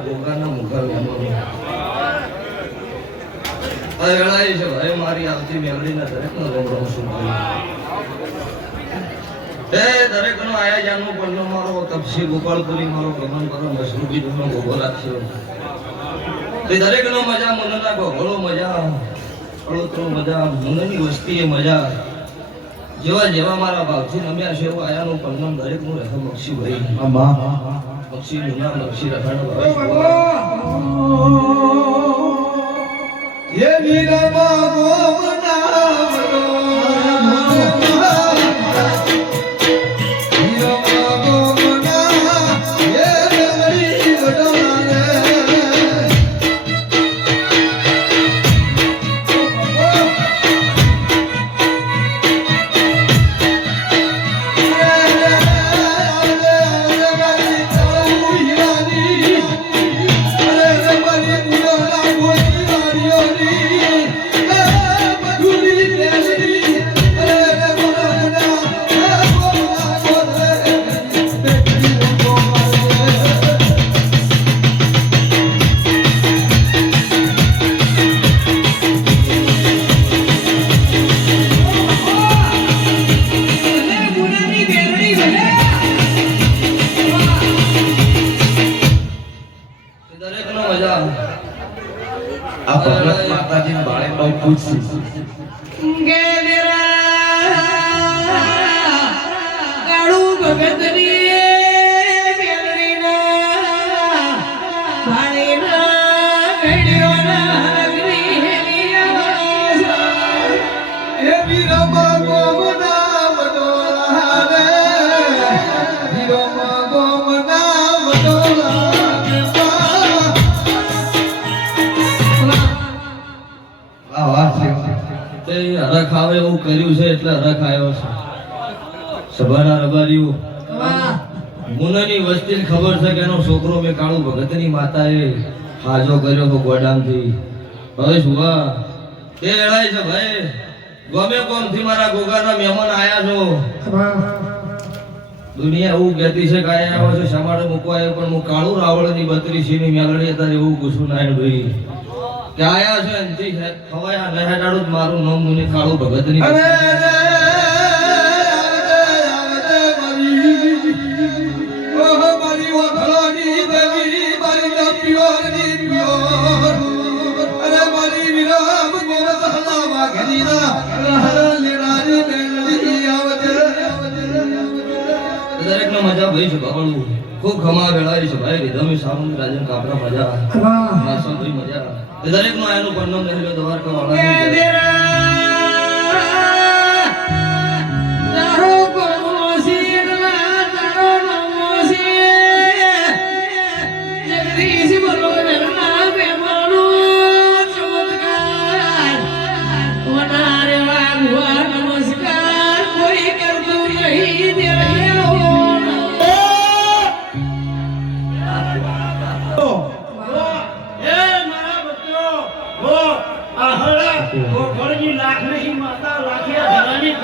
મારા ગોગાના મુખા વેમોની વેળાઈ છે ભાઈ મારી આવતી મેળડીના દરેકનો રોમ શું એ દરેકનો આયા જાનનો પડનો મારો તપસી ગોપાળપુરી મારો ગમન કરો મસરૂબી નો ગોગો રાખ્યો તે દરેકનો મજા મનના ગોગળો મજા અળોતરો મજા મનની વસ્તીએ મજા જેવા જેવા મારા ભાવથી નમ્યા છે એવો આયાનો પડનો દરેકનો રહે બક્ષી ભાઈ આમાં બક્ષી મુના બક્ષી રખાડો ભાઈ ये वीरा बाबा माताजी बाळे पाऊ पूछी काळू भगतनी बेलरीना भाळेना घडीओना नगरी हेलिया ए वीरा गोमना वडोला रे वीरा गोमना वडोला હરખ આવે એવું કર્યું છે એટલે હરખ આવ્યો છે સભાના રબારીઓ મુનાની વસ્તીને ખબર છે કે એનો છોકરો મેં કાળુ ભગતની માતાએ હાજો કર્યો તો ગોડામથી હવે સુવા એ એળાય છે ભાઈ ગમે કોમથી મારા ગોગાના મહેમાન આયા છો દુનિયા એવું કહેતી છે કે આયા આવ્યો છે સમાડે મૂકવા પણ હું કાળુ રાવળની 32 ની મેલડી હતા એવું ગુસ્સું નાય ભાઈ કે આયા છે અંતી ખવાયા લહેડાડું મારું નામ મુની કાળુ ભગતની અરે ઓહો મારી વખલાની દેવી મારી દપિયોરની પિયોર અરે મારી વિરામ ગોર સહલા વાઘનીના લેડારી મેલડી આવજે દરેકનો મજા ભાઈ છે બાબળું ખૂબ ખમા વેળાય છે ભાઈ રીધમી સામું રાજન કાપરા મજા માસમ ભાઈ મજા દરેક નો આનું પરનામ રહેલો દ્વારકા વાળા લાખ નહીં માતા લાખિયા ધરાની